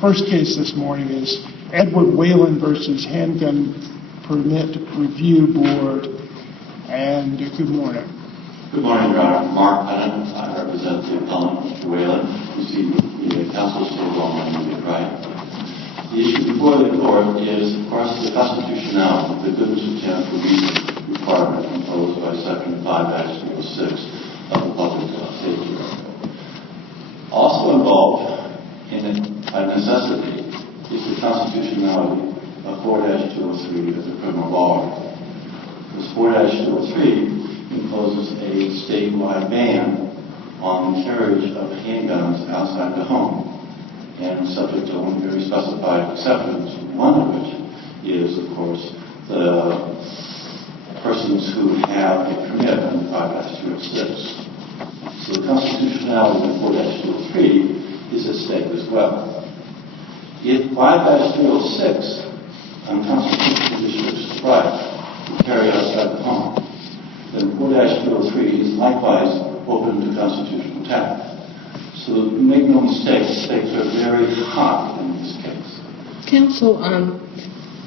first case this morning is Edward Whalen versus Handgun Permit Review Board. And good morning. Good morning, Your Honor. Mark Pennant. I represent the appellant, Mr. Whalen. You see the counsel table on my unit, right? The issue before the court is, of course, the constitutionality of the good and substantial reason requirement imposed by Section 5-306 of the Public Safety Act. Also involved in by necessity is the constitutionality of 4-203 of the criminal law. This 4-203 imposes a statewide ban on the carriage of handguns outside the home, and subject to only very specified exceptions, one of which is, of course, the persons who have a permit under 5-206. So the constitutionality of 4-203 is at stake as well. If 5-306 unconstitutionally restricts the right to carry outside the home, then 4-203 is likewise open to constitutional attack. So make no mistake, the stakes are very high in this case. Counsel,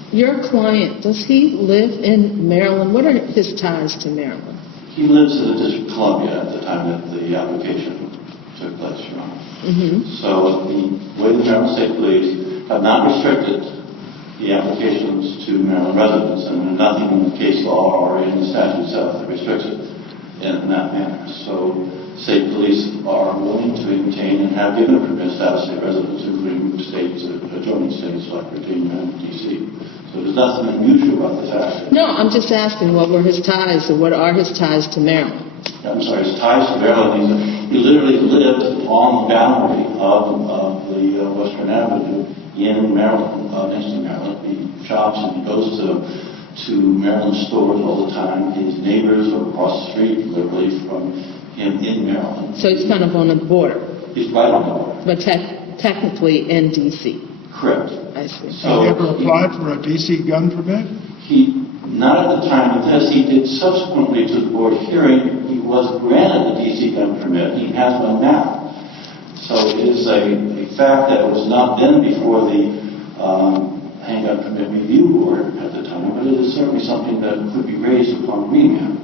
your client, does he live in Maryland? What are his ties to Maryland? He lives in the District of Columbia at the time that the application took place, Your Honor. So the way the Maryland State Police have not restricted the applications to Maryland residents, and there's nothing in the case law or in the statute itself that restricts it in that manner. So state police are willing to maintain and have given permits to out-of-state residents, including states, adjoining states like Virginia and D.C. So there's nothing unusual about this action. No, I'm just asking what were his ties, or what are his ties to Maryland? I'm sorry, his ties to Maryland. He literally lived on the boundary of the Western Avenue in Maryland, next to Maryland. He shops and he goes to Maryland stores all the time. His neighbors are across the street, literally, from him in Maryland. So he's kind of on the border. He's right on the border. But technically in D.C. Correct. I see. So he ever applied for a D.C. gun permit? Not at the time of this. He did subsequently to the board hearing. He was granted a D.C. gun permit. He has one now. So it is a fact that it was not then before the Handgun Permit Review Board at the time, but it is certainly something that could be raised upon remand.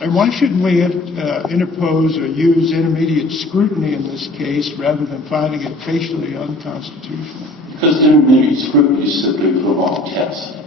And why shouldn't we interpose or use intermediate scrutiny in this case rather than finding it facially unconstitutional? Because intermediate scrutiny is simply the wrong test.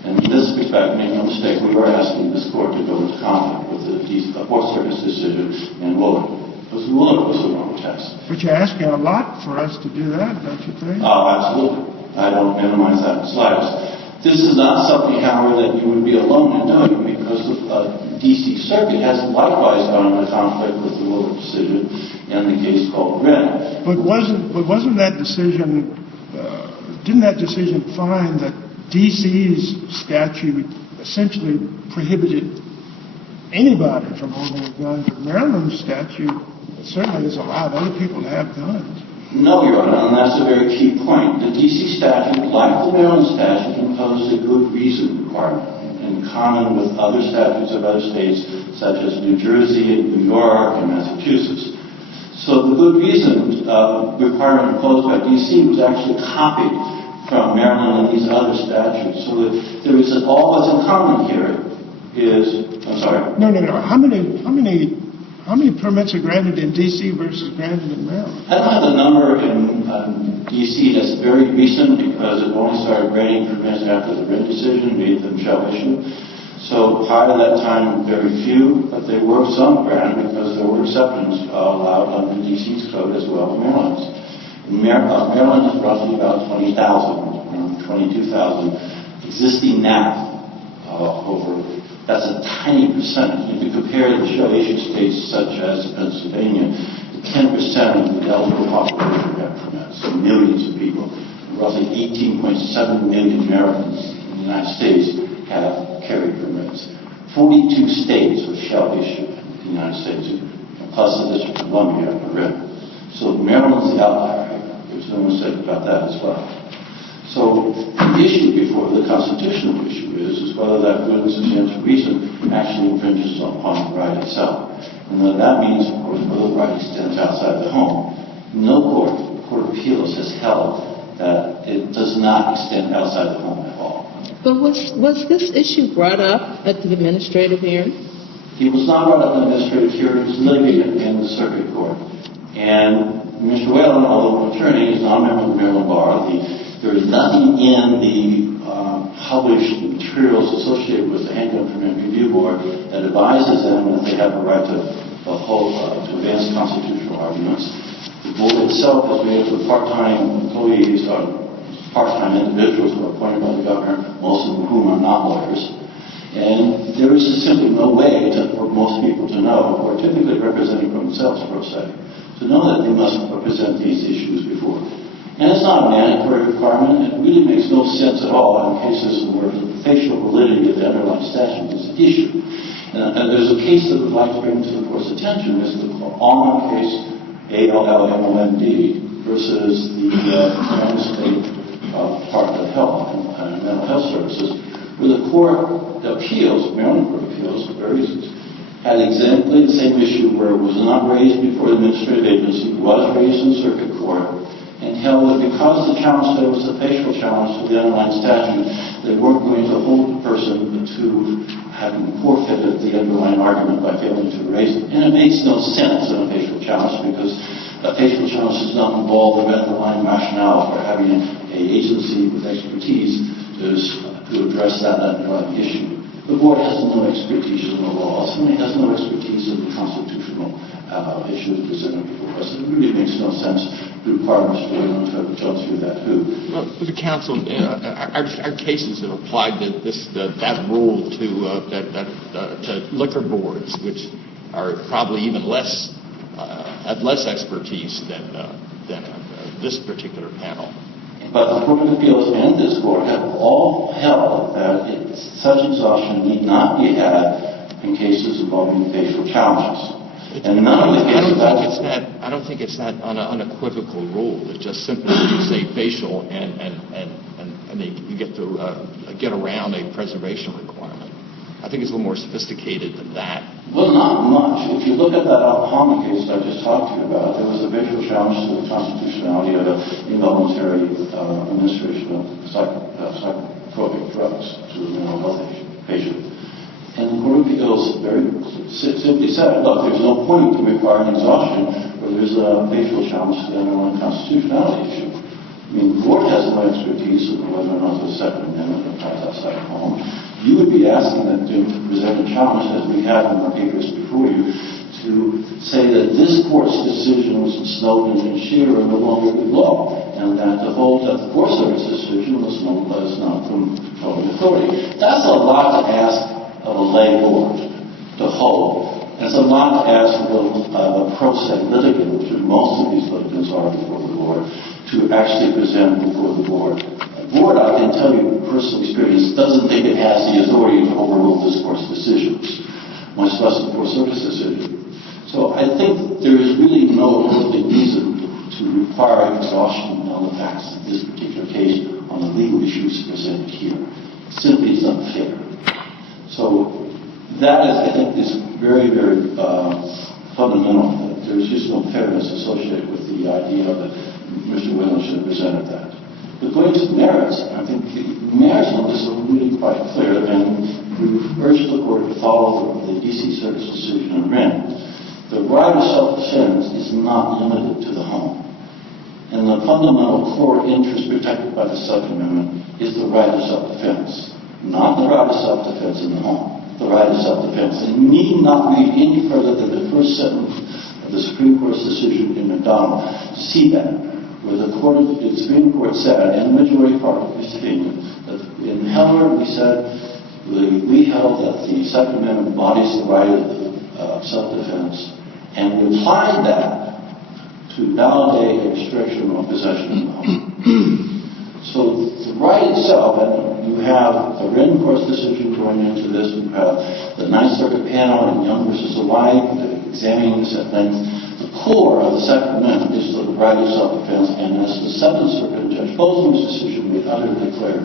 And in this respect, make no mistake, we are asking this court to go into conflict with the Fourth Circuit's decision in Whalen. Because Whalen was the wrong test. But you're asking a lot for us to do that, don't you think? Oh, absolutely. I don't minimize that in the slightest. This is not something, however, that you would be alone in doing, because the D.C. Circuit has likewise gone into conflict with the Whalen decision in the case called Wren. But wasn't that decision? Didn't that decision find that D.C.'s statute essentially prohibited anybody from holding a gun? But Maryland's statute certainly has allowed other people to have guns. No, Your Honor, and that's a very key point. The D.C. statute, like the Maryland statute, imposed a good reason requirement in common with other statutes of other states, such as New Jersey and New York and Massachusetts. So the good reason requirement imposed by D.C. was actually copied from Maryland and these other statutes. So there is all that's in common here is, I'm sorry. No. How many permits are granted in D.C. versus granted in Maryland? I don't have the number in D.C. That's very recent because it only started granting permits after the Wren decision made them shall issue. So prior to that time, very few, but there were some granted because there were exceptions allowed under D.C.'s code as well as Maryland's. Maryland is roughly about 20,000, around 22,000 existing now over. That's a tiny percentage. If you compare the shell issue states such as Pennsylvania, 10% of the eligible population have permits, so millions of people. Roughly 18.7 million Americans in the United States have carry permits. 42 states are shell issue in the United States, plus the District of Columbia and Red. So Maryland's the outlier. There's no mistake about that as well. So the issue before the constitutional issue is whether that good and substantial reason actually infringes upon the right itself. And then that means, of course, whether the right extends outside the home. No court of appeals has held that it does not extend outside the home at all. But was this issue brought up at the administrative hearing? He was not brought up in the administrative hearing. He was litigated in the circuit court. And Mr. Whalen, although an attorney, is not a member of the Maryland Bar. There is nothing in the published materials associated with the Handgun Permit Review Board that advises them that they have a right to advance constitutional arguments. The board itself is made up of part-time employees, part-time individuals who are appointed by the governor, most of whom are not lawyers. And there is simply no way for most people to know, who are typically representing for themselves, per se, to know that they must present these issues before. And it's not a mandatory requirement. It really makes no sense at all in cases where the facial validity of the underlying statute is an issue. And there's a case that I'd like to bring to the court's attention. It's the Allman case, ALLMOND, versus the United States Department of Health and Mental Health Services, where the Court of Appeals, Maryland Court of Appeals, for various reasons, had exactly the same issue where it was not raised before the administrative agency, was raised in the circuit court, and held that because the challenge there was a facial challenge to the underlying statute, they weren't going to hold the person to having forfeited the underlying argument by failing to raise it. And it makes no sense in a facial challenge, because a facial challenge does not involve the underlying rationale for having an agency with expertise to address that underlying issue. The board has no expertise in the law. It has no expertise in the constitutional issues presented before us. It really makes no sense to require Mr. Whalen to jump through that hoop. Well, the counsel, our cases have applied that rule to liquor boards, which are probably even less have less expertise than this particular panel. But the Court of Appeals and this Court have all held that such exhaustion need not be had in cases involving facial challenges. And none of the cases I don't think it's that unequivocal rule. It's just simply you say facial and you get to get around a preservation requirement. I think it's a little more sophisticated than that. Well, not much. If you look at that Alhama case I just talked to you about, there was a facial challenge to the constitutionality of involuntary administration of psychotropic drugs to a mental health patient. And the Court of Appeals very simply said, look, there's no point to requiring exhaustion where there's a facial challenge to the underlying constitutionality issue. I mean, the Court has no expertise in whether or not the Second Amendment applies outside the home. You would be asking them to present a challenge, as we have in our papers before you, to say that this Court's decisions in Snowden and Shearer are no longer good law, and that the whole that the Forest Service decision was not from controlling authority. That's a lot to ask of a lay board to hold. It's a lot to ask of a pro se litigant, which most of these litigants are before the board, to actually present before the board. The board, I can tell you, personal experience, doesn't think it has the authority to overrule this Court's decisions, much less the Forest Service decision. So I think there is really no earthly reason to require exhaustion on the facts of this particular case on the legal issues presented here. It simply is unfair. So that is, I think, is very, very fundamental. There's just no fairness associated with the idea that Mr. Whalen should have presented that. But going to the merits, I think the merits on this are really quite clear, and we urge the Court to follow the D.C. Circuit's decision in Wren. The right of self-defense is not limited to the home. And the fundamental core interest protected by the Second Amendment is the right of self-defense, not the right of self-defense in the home. The right of self-defense. And you need not read any further than the first sentence of the Supreme Court's decision in McDonald to see that, where the Supreme Court said, in the majority part of this opinion, that in Heller we said, we held that the Second Amendment embodies the right of self-defense, and we applied that to validate a restriction on possession of the home. So the right itself, and you have the Wren Court's decision going into this, you have the Ninth Circuit panel in Young v. Hawaii examining this at length. The core of the Second Amendment is the right of self-defense, and as the Seventh Circuit Judge Bozeman's decision made utterly clear,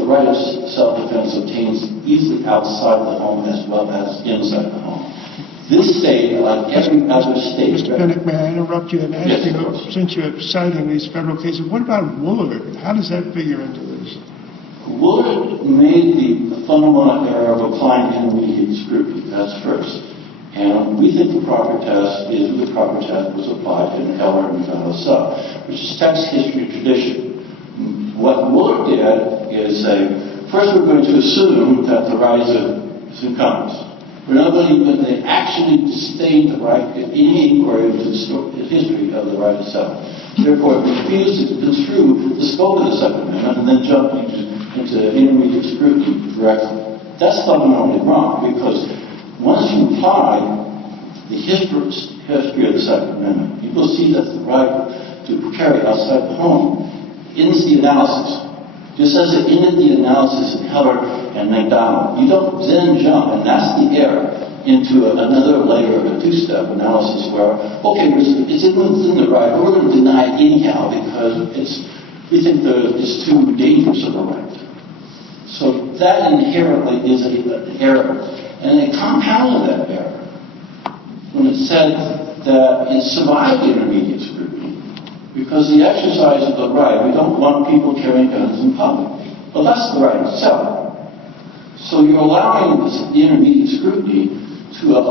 the right of self-defense obtains easily outside the home as well as inside the home. This state, like every other state... Mr. Bennett, may I interrupt you and ask Yes, you, of course. since you're citing these federal cases, what about Woolard? How does that figure into this? Woolard made the fundamental error of applying intermediate scrutiny. That's first. And we think the proper test is the proper test was applied in Heller and Sub, which is text, history, tradition. What Woolard did is say, first we're going to assume that the right succumbs. We're not going to they actually disdain the right in any inquiry into the history of the right itself. Therefore, it refused to construe the scope of the Second Amendment and then jump into intermediate scrutiny directly. That's fundamentally wrong, because once you apply the history of the Second Amendment, you will see that the right to carry outside the home ends the analysis. Just as it ended the analysis in Heller and McDonald. You don't then jump, and that's the error, into another layer of a two-step analysis where, okay, it's within the right, but we're going to deny it anyhow because we think it's too dangerous of a right. So that inherently is an error. And they compounded that error when it said that it survived intermediate scrutiny because the exercise of the right, we don't want people carrying guns in public. Well, that's the right itself. So you're allowing this intermediate scrutiny to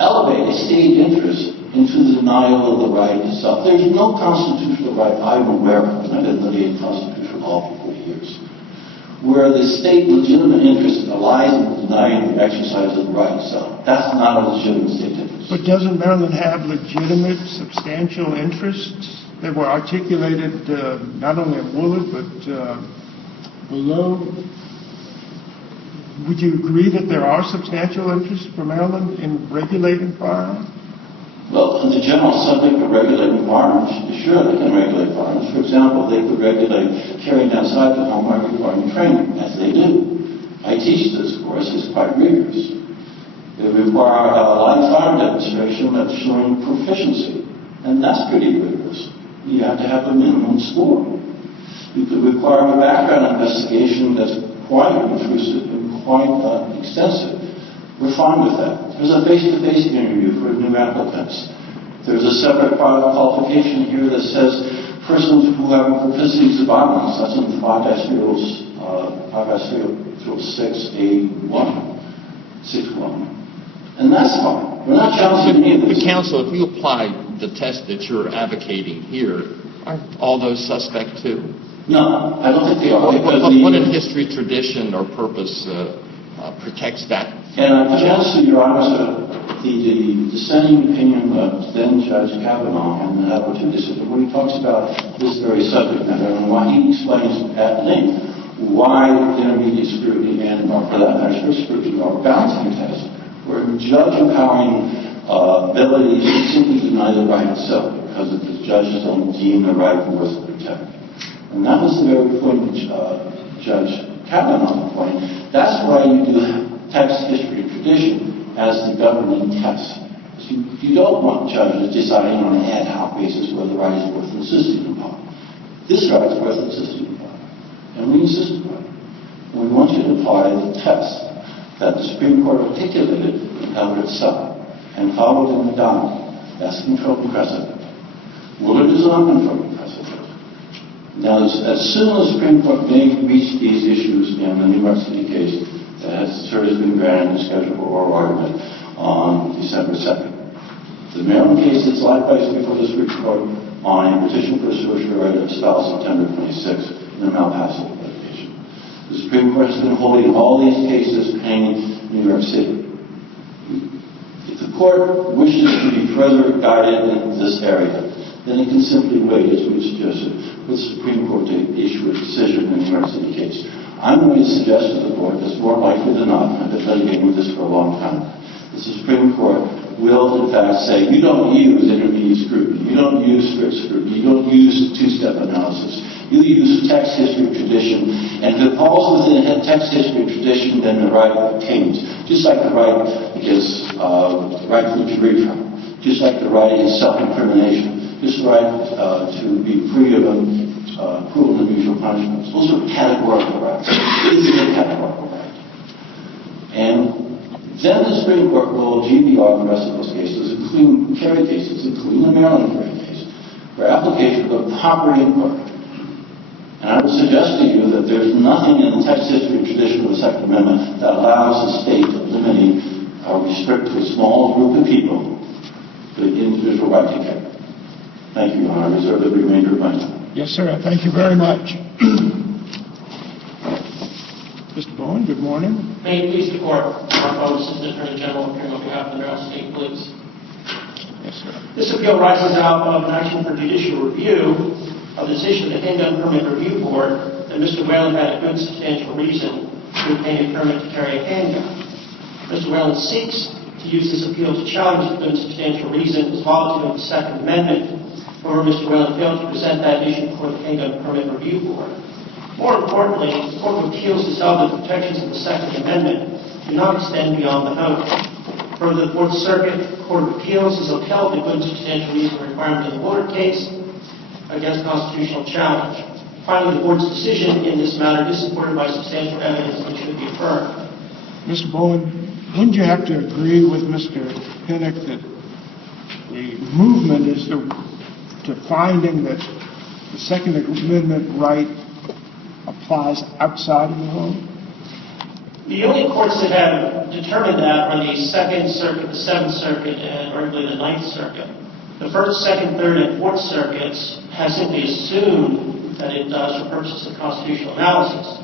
elevate a state interest into the denial of the right itself. There's no constitutional right I'm aware of, and I've been litigating constitutional law for 40 years, where the state legitimate interest lies in denying the exercise of the right itself. That's not a legitimate state interest. But doesn't Maryland have legitimate, substantial interests that were articulated not only at Woolard but below? Would you agree that there are substantial interests for Maryland in regulating firearms? Well, in the general subject of regulating firearms, sure, they can regulate firearms. For example, they could regulate carrying outside the home by requiring training, as they do. I teach this course. It's quite rigorous. They require a live fire demonstration that's showing proficiency, and that's pretty rigorous. You have to have a minimum score. You could require a background investigation that's quite intrusive and quite extensive. We're fine with that. There's a face-to-face interview for new applicants. There's a separate qualification here that says persons who have proficiencies of violence. That's in 5-306A1, 6-1. And that's fine. We're not challenging any of this. The counsel, if you apply the test that you're advocating here, aren't all those suspect too? No, I don't think they are. What in history, tradition, or purpose protects that? And I suggest to Your Honor, the dissenting opinion of then Judge Kavanaugh and the Appellate decision, where he talks about this very subject matter and why he explains at length why intermediate scrutiny and, for that matter, strict scrutiny are balancing tests, where judge empowering ability to simply deny the right itself because the judges don't deem the right worth protecting. And that was the very point Judge Kavanaugh point. That's why you do text, history, and tradition as the governing test. So you don't want judges deciding on an ad hoc basis whether the right is worth insisting upon. This right is worth insisting upon. And we insist upon it. We want you to apply the test that the Supreme Court articulated in Heller itself and followed in McDonald. That's controlling precedent. Woolard is not controlling precedent. Now, as soon as the Supreme Court may reach these issues in the New York City case that has been granted and scheduled for oral argument on December 2nd, the Maryland case that's likewise before the Supreme Court on a petition for a social right of spouse September 26th in the Malpaso litigation. The Supreme Court has been holding all these cases in New York City. If the court wishes to be further guided in this area, then it can simply wait, as we suggested, for the Supreme Court to issue a decision in the New York City case. I'm going to suggest to the court that's more likely than not, I've been litigating with this for a long time, the Supreme Court will, in fact, say, you don't use intermediate scrutiny, you don't use strict scrutiny, you don't use two-step analysis, you use text, history, tradition, and if it falls within text, history, tradition, then the right obtains, just like the right against the right to jury trial, just like the right against self-incrimination, just the right to be free of cruel and unusual punishments. Those are categorical rights. It is a categorical right. And Then the Supreme Court ruled GBR and the rest of those cases, including carry cases, including the Maryland carry case, for application of proper inquiry. And I would suggest to you that there's nothing in the text history tradition of the Second Amendment that allows the state to eliminate or restrict to a small group of people the individual right to carry. Thank you, Your Honor. I reserve the remainder of my time. Yes, sir. Thank you very much. Mr. Bowen, good morning. May it please the Court, Mark Bowen, Assistant Attorney General, appearing on behalf of the Maryland State Police. Yes, sir. This appeal rises out of an action for judicial review of the decision of the Handgun Permit Review Board that Mr. Whalen had a good substantial reason to obtain a permit to carry a handgun. Mr. Whalen seeks to use this appeal to challenge the good substantial reason as violative of the Second Amendment. However, Mr. Whalen failed to present that issue before the Handgun Permit Review Board. More importantly, the Court of Appeals has held that the protections of the Second Amendment do not extend beyond the home. Further, the Fourth Circuit Court of Appeals has upheld the good substantial reason requirement in the Willard case against constitutional challenge. Finally, the Board's decision in this matter is supported by substantial evidence and should be affirmed. Mr. Bowen, wouldn't you have to agree with Mr. Pinnock that the movement is to finding that the Second Amendment right applies outside of the home? The only courts that have determined that are the Second Circuit, the Seventh Circuit, and arguably the Ninth Circuit. The First, Second, Third, and Fourth Circuits have simply assumed that it does for purposes of constitutional analysis.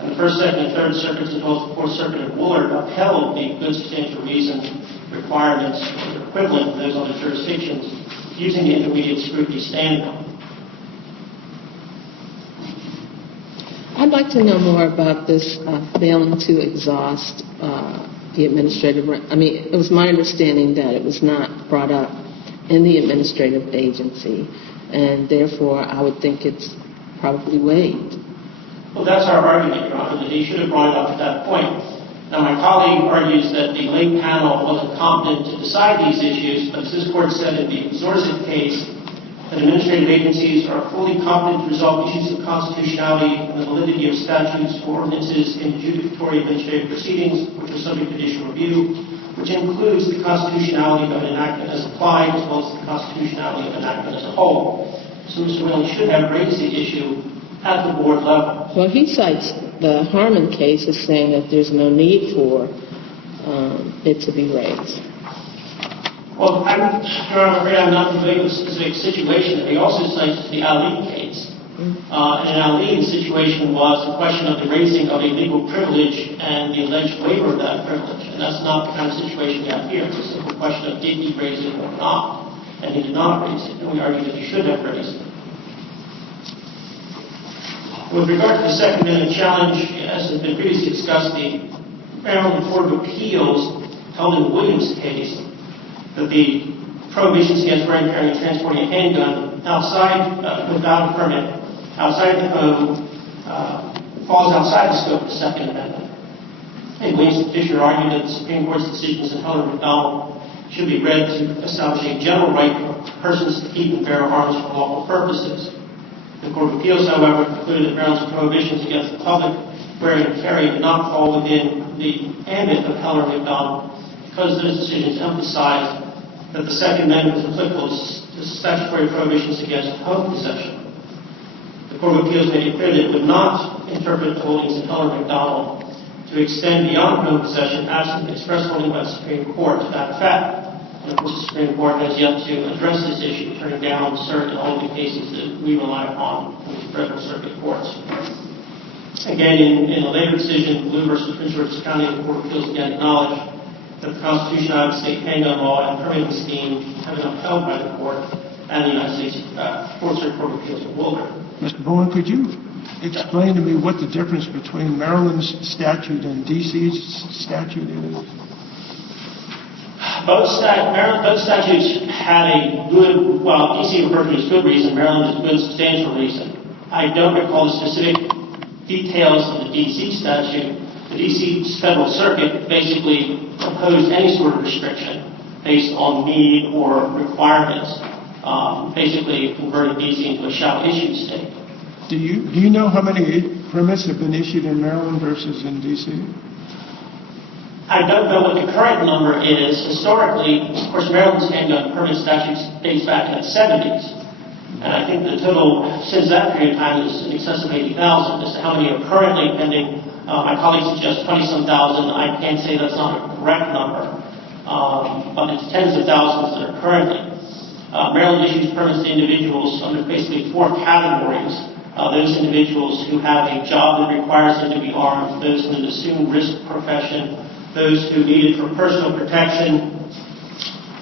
And the First, Second, and Third Circuits, as well as the Fourth Circuit and Willard, upheld the good substantial reason requirements that are equivalent to those other jurisdictions using the intermediate scrutiny standard. I'd like to know more about this failing to exhaust the administrative. I mean, it was my understanding that it was not brought up in the administrative agency, and therefore I would think it's probably waived. Well, that's our argument, Your Honor, that he should have brought it up at that point. Now, my colleague argues that the late panel wasn't competent to decide these issues, but as this Court said in the Zorzik case, that administrative agencies are fully competent to resolve issues of constitutionality and the validity of statutes or ordinances in adjudicatory administrative proceedings, which are subject to judicial review, which includes the constitutionality of an enactment as applied, as well as the constitutionality of an enactment as a whole. So Mr. Whalen should have raised the issue at the board level. Well, he cites the Harmon case as saying that there's no need for it to be raised. Well, I'm afraid I'm not familiar with the specific situation. He also cites the Ali case. And in Ali, the situation was the question of the raising of a legal privilege and the alleged waiver of that privilege. And that's not the kind of situation we have here. It's a simple question of did he raise it or not. And he did not raise it. And we argue that he should have raised it. With regard to the Second Amendment challenge, as has been previously discussed, the Maryland Court of Appeals held in the Williams case that the prohibitions against wearing, carrying, and transporting a handgun outside, without a permit, outside the home, falls outside the scope of the Second Amendment. In Williams, the petitioner argued that the Supreme Court's decisions in Heller and McDonald should be read to establish a general right for persons to keep and bear arms for lawful purposes. The Court of Appeals, however, concluded that Maryland's prohibitions against the public wearing and carrying did not fall within the ambit of Heller and McDonald because those decisions emphasized that the Second Amendment was applicable to statutory prohibitions against home possession. The Court of Appeals made it clear that it would not interpret the holdings in Heller and McDonald to extend beyond home possession absent the express holding by the Supreme Court to that effect. And of course, the Supreme Court has yet to address this issue, turning down certain holding cases that we rely upon in the federal circuit courts. Again, in a later decision, Blue versus Prince George's County, the Court of Appeals again acknowledged that the constitutionality of the state handgun law and permitting scheme have been upheld by the court and the United States Fourth Circuit Court of Appeals in Wilbur. Mr. Bowen, could you explain to me what the difference between Maryland's statute and D.C.'s statute is? Both statutes had a good, well, D.C. referred to as good reason, Maryland is a good substantial reason. I don't recall the specific details of the D.C. statute. The D.C. Federal Circuit basically imposed any sort of restriction based on need or requirements, basically converting D.C. into a shall-issue state. Do you know how many permits have been issued in Maryland versus in D.C.? I don't know what the current number is. Historically, of course, Maryland's handgun permit statute dates back to the 70s. And I think the total since that period of time is in excess of 80,000. As to how many are currently pending, my colleagues suggest 20-some thousand. I can't say that's not a correct number, but it's tens of thousands that are currently. Maryland issues permits to individuals under basically 4 categories. Those individuals who have a job that requires them to be armed, those in an assumed risk profession, those who need it for personal protection,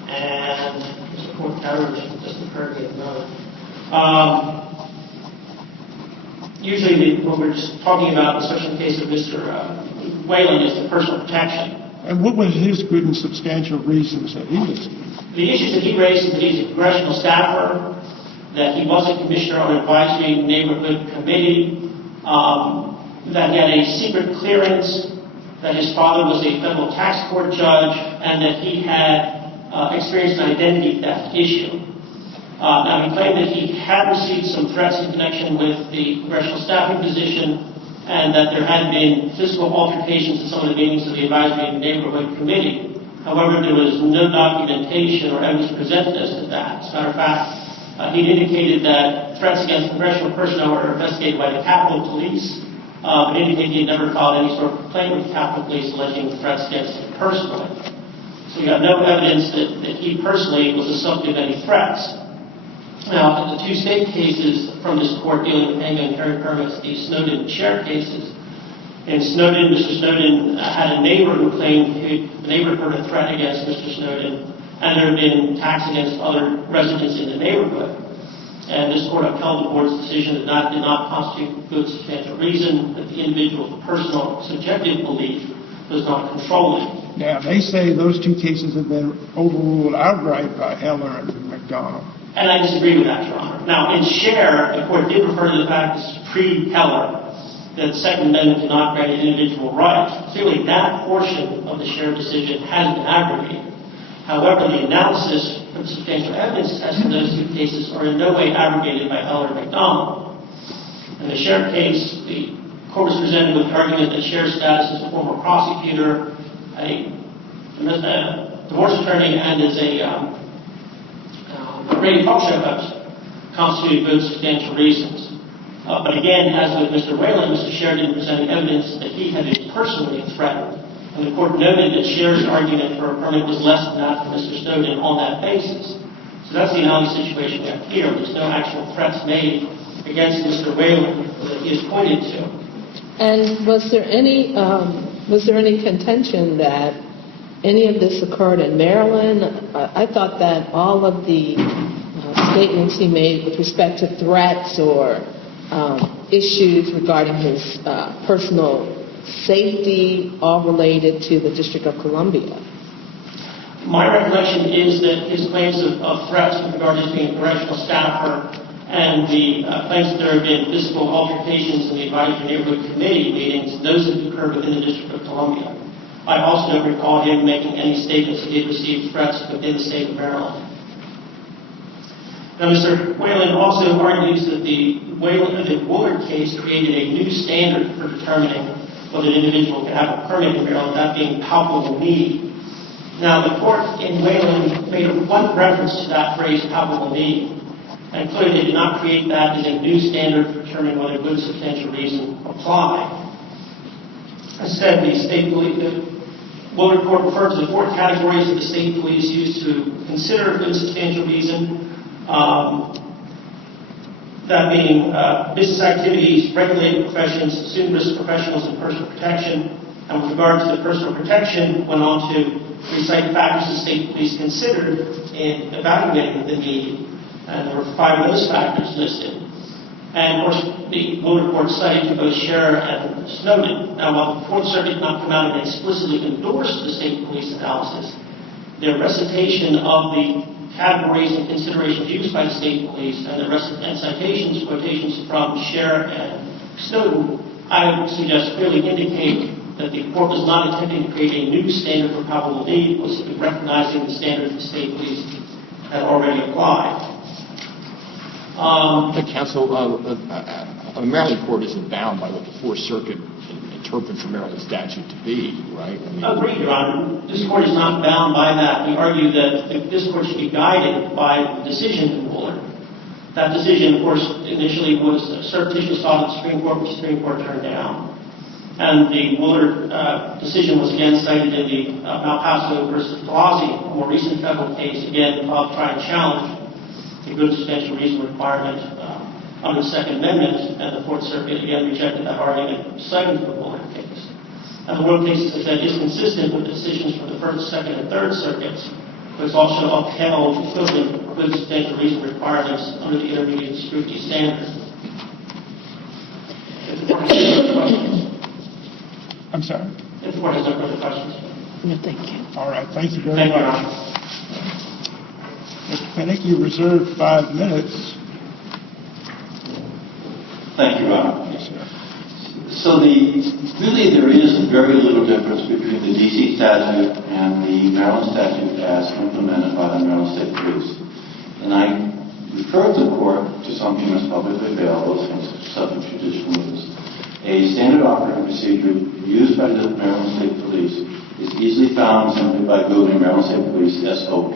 and there's a 4th category that just occurred to me. Usually what we're just talking about, especially in the case of Mr. Whalen, is the personal protection. And what was his good and substantial reasons that he listed? The issues that he raised is that he's a congressional staffer, that he was a commissioner on an advisory neighborhood committee, that he had a secret clearance, that his father was a federal tax court judge, and that he had experienced an identity theft issue. Now, he claimed that he had received some threats in connection with the congressional staffing position, and that there had been physical altercations in some of the meetings of the advisory neighborhood committee. However, there was no documentation or evidence presented as to that. As a matter of fact, he indicated that threats against congressional personnel were investigated by the Capitol Police, but indicated he had never filed any sort of complaint with the Capitol Police alleging threats against him personally. So we have no evidence that he personally was the subject of any threats. Now, the 2 state cases from this court dealing with handgun carry permits, the Snowden share cases. In Snowden, Mr. Snowden had a neighbor who claimed the neighbor heard a threat against Mr. Snowden, and there had been attacks against other residents in the neighborhood. And this court upheld the board's decision that that did not constitute good substantial reason, that the individual's personal subjective belief was not controlling. Now, they say those 2 cases have been overruled outright by Heller and McDonald. And I disagree with that, Your Honor. Now, in Share, the court did refer to the fact that pre-Heller, that the Second Amendment did not grant an individual right. Clearly, that portion of the Share decision has been abrogated. However, the analysis of substantial evidence as to those 2 cases are in no way abrogated by Heller and McDonald. In the Share case, the court was presented with the argument that Share's status as a former prosecutor, a divorce attorney, and as a radio talk show host constituted good substantial reasons. But again, as with Mr. Whalen, Mr. Sher didn't present evidence that he had been personally threatened. And the court noted that Sher's argument for a permit was less than that for Mr. Snowden on that basis. So that's the analogous situation we have here. There's no actual threats made against Mr. Whalen that he has pointed to. And was there any contention that any of this occurred in Maryland? I thought that all of the statements he made with respect to threats or issues regarding his personal safety all related to the District of Columbia. My recollection is that his claims of threats with regard to being a congressional staffer and the claims that there have been physical altercations in the advisory neighborhood committee meetings, those have occurred within the District of Columbia. I also don't recall him making any statements that he had received threats within the state of Maryland. Now, Mr. Whalen also argues that the Woolard case created a new standard for determining whether an individual can have a permit in Maryland, that being palpable need. Now, the court in Whalen made one reference to that phrase, palpable need, and clearly did not create that as a new standard for determining whether good substantial reason apply. Instead, the Woolard court referred to the 4 categories that the state police use to consider good substantial reason, that being business activities, regulated professions, assumed risk professionals, and personal protection. And with regard to the personal protection, went on to recite factors the state police considered in evaluating the need. And there were 5 of those factors listed. And of course, the Woolard court cited to both Sher and Snowden. Now, while the Fourth Circuit did not come out and explicitly endorse the state police analysis, their recitation of the categories and considerations used by the state police and citations, quotations from Sher and Snowden, I would suggest clearly indicate that the court was not attempting to create a new standard for palpable need, was recognizing the standards the state police had already applied. Counsel, a Maryland court isn't bound by what the Fourth Circuit interpret the Maryland statute to be, right? I mean, Agreed, Your Honor. This court is not bound by that. We argue that this court should be guided by the decision in Wooler. That decision, of course, initially was a cert petition sought at the Supreme Court, which the Supreme Court turned down. And the Wooler decision was again cited in the Malpaso versus Pelosi, a more recent federal case, again, of trying to challenge the good substantial reason requirement under the Second Amendment, and the Fourth Circuit again rejected that argument, citing the Wooler case. And the Wooler case, as I said, is consistent with the decisions from the First, Second, and Third Circuits, but it's also upheld equivalent good substantial reason requirements under the intermediate scrutiny standard. If the court has no further questions. I'm sorry? If the court has no further questions. No, thank you. All right, thank you very Thank you, Your much. Honor. Mr. Pinnock, you reserved 5 minutes. Thank you, Your Honor. Yes, sir. So really there is very little difference between the D.C. statute and the Maryland statute as implemented by the Maryland State Police. And I refer the court to something that's publicly available as subject to judicial notice. A standard operating procedure used by the Maryland State Police is easily found simply by Googling Maryland State Police SOP.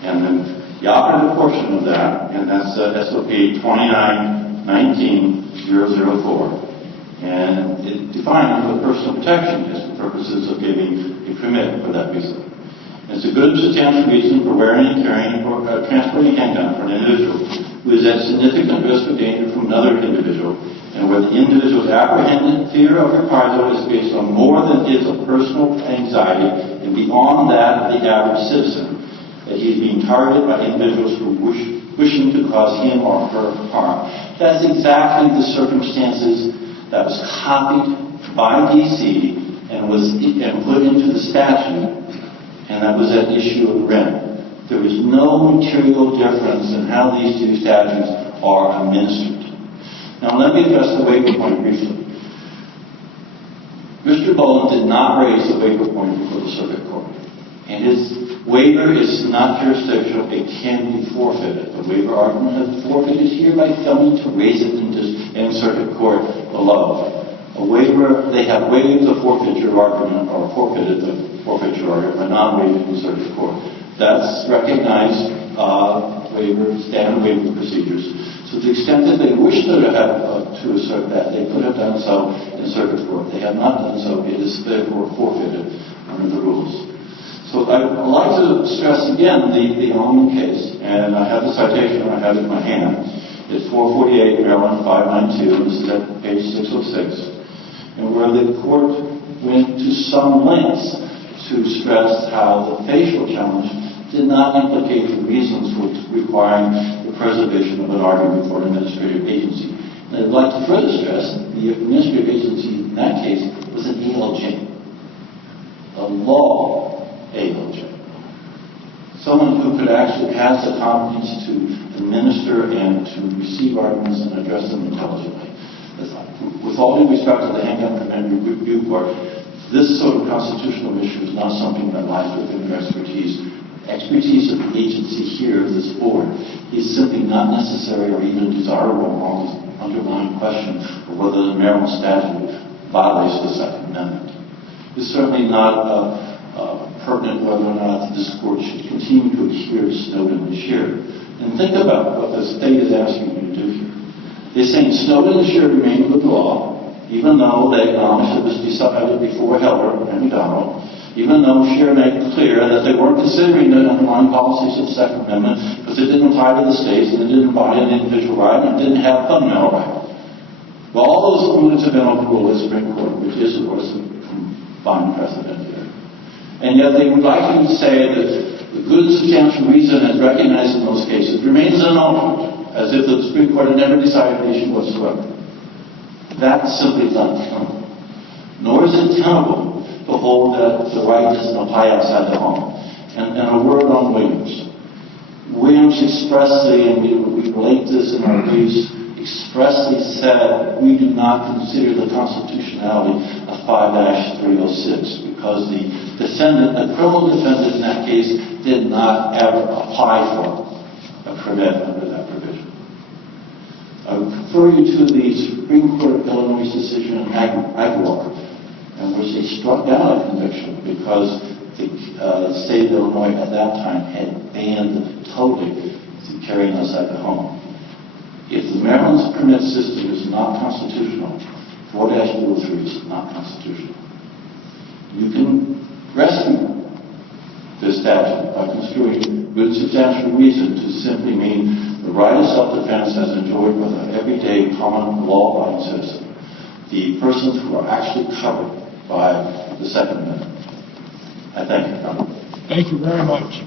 And then the operative portion of that, and that's SOP 29-19-004. And it defines what personal protection is for purposes of giving a permit for that reason. It's a good substantial reason for wearing and carrying or transporting a handgun for an individual who is at significant risk of danger from another individual, and where the individual's apprehended fear of reprisal is based on more than his personal anxiety and beyond that of the average citizen, that he is being targeted by individuals who wishing to cause him or her harm. That's exactly the circumstances that was copied by D.C. and put into the statute, and that was at issue of Wren. There is no material difference in how these two statutes are administered. Now let me address the waiver point briefly. Mr. Whalen did not raise the waiver point before the circuit court, and his waiver is not jurisdictional. It can be forfeited. The waiver argument is forfeited here by failing to raise it in circuit court below. A waiver, they have waived the forfeiture argument or forfeited the forfeiture argument, but not waived it in circuit court. That's recognized standard waiver procedures. So to the extent that they wish to assert that, they could have done so in circuit court. They have not done so. It is therefore forfeited under the rules. So I would like to stress again the Whalen case, and I have the citation, I have it in my hand. It's 448 Maryland 592. This is at page 606, and where the court went to some lengths to stress how the facial challenge did not implicate the reasons for requiring the preservation of an argument for an administrative agency. And I'd like to further stress the administrative agency in that case was an ALJ, a law ALJ. Someone who could actually has the competence to administer and to receive arguments and address them intelligently. With all due respect to the Handgun Preventative Review Court, this sort of constitutional issue is not something that lies within their expertise. Expertise of the agency here, this board, is simply not necessary or even desirable on the underlying question of whether the Maryland statute violates the Second Amendment. It's certainly not pertinent whether or not this court should continue to adhere to Snowden and Scheer. And think about what the state is asking you to do here. They're saying Snowden and Scheer remain with the law, even though they acknowledge it was decided before Heller and McDonald, even though Scheer made it clear that they weren't considering the underlying policies of the Second Amendment because it didn't apply to the states and it didn't embody an individual right and it didn't have a fundamental right. Well, all those movements have been overruled by the Supreme Court, which is, of course, a fine precedent here. And yet they would like you to say that the good and substantial reason as recognized in those cases remains unaltered, as if the Supreme Court had never decided the issue whatsoever. That simply is not tenable. Nor is it tenable to hold that the right doesn't apply outside the home. And a word on Williams. Williams expressly, and we relate this in our briefs, expressly said we do not consider the constitutionality of 5-306 because the criminal defendant in that case did not ever apply for a permit under that provision. I would refer you to the Supreme Court of Illinois decision in Aguilar, struck down a conviction because the state of Illinois at that time had banned totally carrying outside the home. If the Maryland's permit system is not constitutional, 4-3 is not constitutional. You can rescue this statute by construing good substantial reason to simply mean the right of self-defense as enjoyed by the everyday common law-abiding citizen, the persons who are actually covered by the Second Amendment. I thank you, Your Honor. Thank you very much.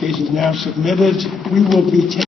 Case is now submitted. We will be taking